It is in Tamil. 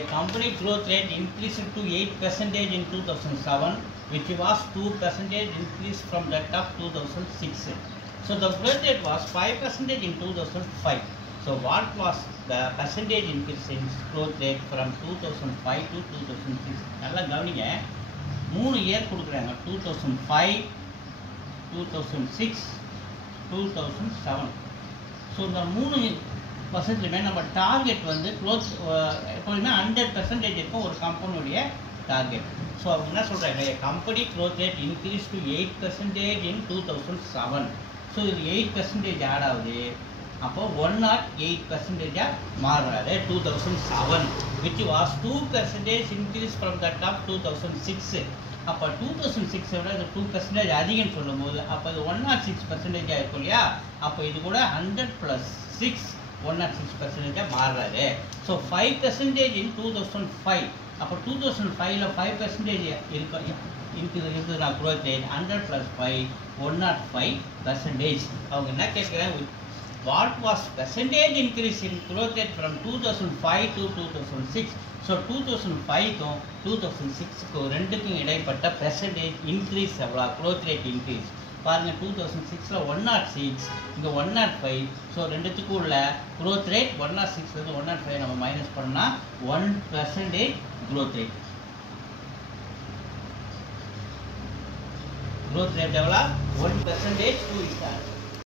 a company growth rate increased to 8% in 2007, which was 2% increase from that of 2006. So the growth rate was 5% in 2005. So what was the percentage increase in growth rate from 2005 to 2006? நல்லா கவனிங்க, 3 இயர் கொடுக்குறாங்க, 2005, 2006, 2007. ஸோ இந்த 3% நம்ம டார்கெட் வந்து க்ளோஸ் எப்போதுமே 100% இருக்கும் ஒரு கம்பெனியுடைய டார்கெட். ஸோ அவங்க என்ன சொல்கிறாங்க, company growth rate increase to 8% in 2007. So இது 8% ஆட் ஆகுது. அப்போ 108% மாறுறாரு 2007, which was 2% increase from that of 2006. அப்போ 2006 விட இது 2% அதிகம்னு சொல்லும் போது அப்போ இது 106% ஆயிருக்கும் இல்லையா. அப்போ இது கூட 100 + 6 106% மாறுறாரு. So 5% in 2005. அப்போ 2005ல் 5% இருக்குதுன்னா growth rate 100 + 5 105%. அவங்க என்ன கேட்குறாங்க, what was percentage increase in growth rate from 2005 to 2006? So 2005க்கும் 2006க்கும் ரெண்டுக்கும் இடைப்பட்ட பெர்சன்டேஜ் இன்க்ரீஸ் எவ்வளோ, க்ரோத் ரேட் இன்க்ரீஸ் பாருங்கள். 2006ல் 106, இங்கே 105. ஸோ ரெண்டுத்துக்கும் உள்ள க்ரோத் ரேட் 106லேருந்து 105 நம்ம மைனஸ் பண்ணால் 1% க்ரோத் ரேட். க்ரோத் ரேட் எவ்வளோ, 1% 2 is